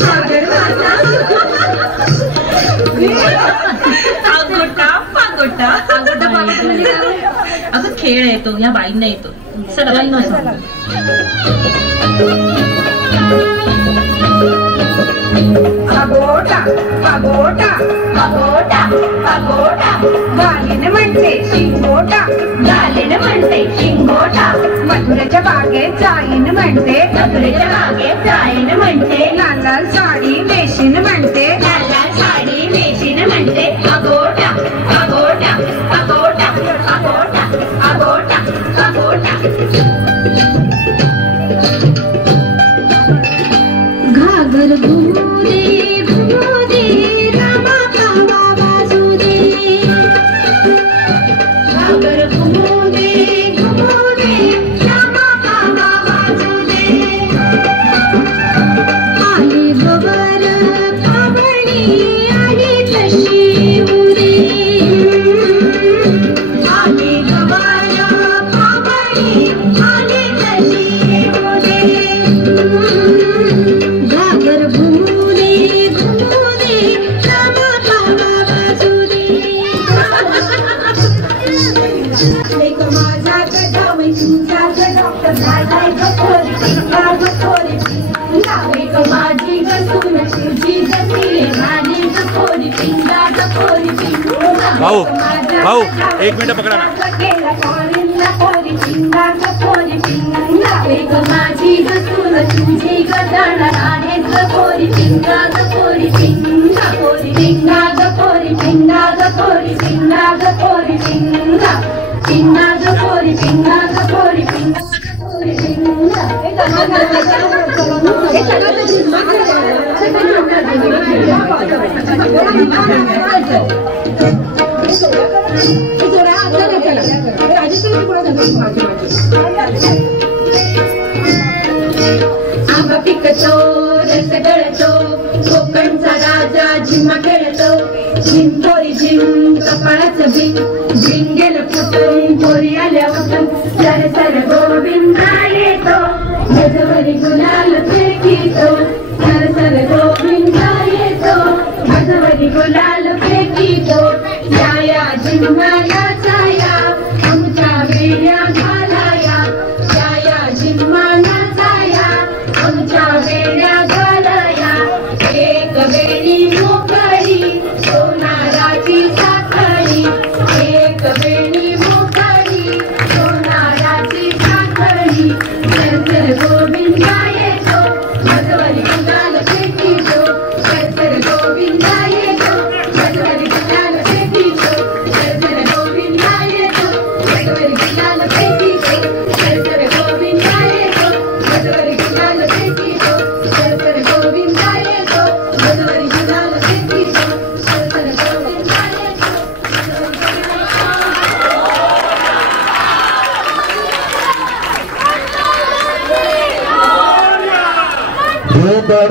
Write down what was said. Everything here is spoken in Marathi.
सागर खेळ येतो, या बाईंना येतो. चला बाईंना सांगा. अगोटा अगोटा अगोटा अगोटा, गालीन म्हणते शिंगोटा, गालीन म्हणते शिंगोटा, मथुरेच्या बागेत जाईन म्हणते, मथुरेच्या बागेत जाईन म्हणते, लाल लाल साडी वेशीन म्हणते, लाल लाल साडी वेशीन म्हणते. अगोटा अगोटा अगोटा अगोटा अगोटा अगोटा. घागर घुमू दे रामा कावा वाजू दे, घागर घुमू दे रामा कावा वाजू दे. आली बबर पावणी आली तशी उरे, आली बबर पावणी आली तशी उरे. घागर घुमू दे रामा कावा वाजू दे. लेक माझा गडावै तुझा गडाव झालाय गपोरी पिंगा गपोरी पिंगा, लेक माझी गसून तुझी गसी झाली गपोरी पिंगा गपोरी पिंगा. भाऊ भाऊ 1 मिनिट पकडा ना. केला कोरीला कोरी पिंगा गपोरी पिंगा, लेक माझी गसून तुझी गदाण आहे गपोरी पिंगा गपोरी पिंगा, कोरी पिंगा गपोरी पिंगा गपोरी पिंगा गपोरी पिंगा, पिंगा गपोरी पिंगा गपोरी पिंगा गपोरी पिंगा. आंबा पिकतो रस गळतो, कोकणचा राजा झिम्मा खेळतो, झिम पोरी झिम कपाळाचं भीम, झिम गेलं फुटून पोरी आल्या उठून, सर सर गोविंदा येतो, गजवरी गुलाल फेकीतो, सर सर गोविंदा येतो, गजवरी गुलाल फेकीतो. या झिम्माला जाया आमच्या वेड्या घालाया, या झिम्माला जाया आमच्या वेड्या घालाया. एक वेळी मोकळी सोनाराची साखळी, एक वेळी मोकळी सोनाराची साखळी, सरसर गोविंदा येतो, गजवरी गुलाल फेकीतो, सरसर गोविंदा येतो, गजवरी गुलाल फेकीतो, सरसर गोविंदा येतो, गजवरी गुलाल फेकीतो, सरसर गोविंदा येतो, गजवरी गुलाल फेकीतो, सरसर गोविंदा येतो, गजवरी गुलाल फेकीतो, सरसर गोविंदा येतो. Hebat,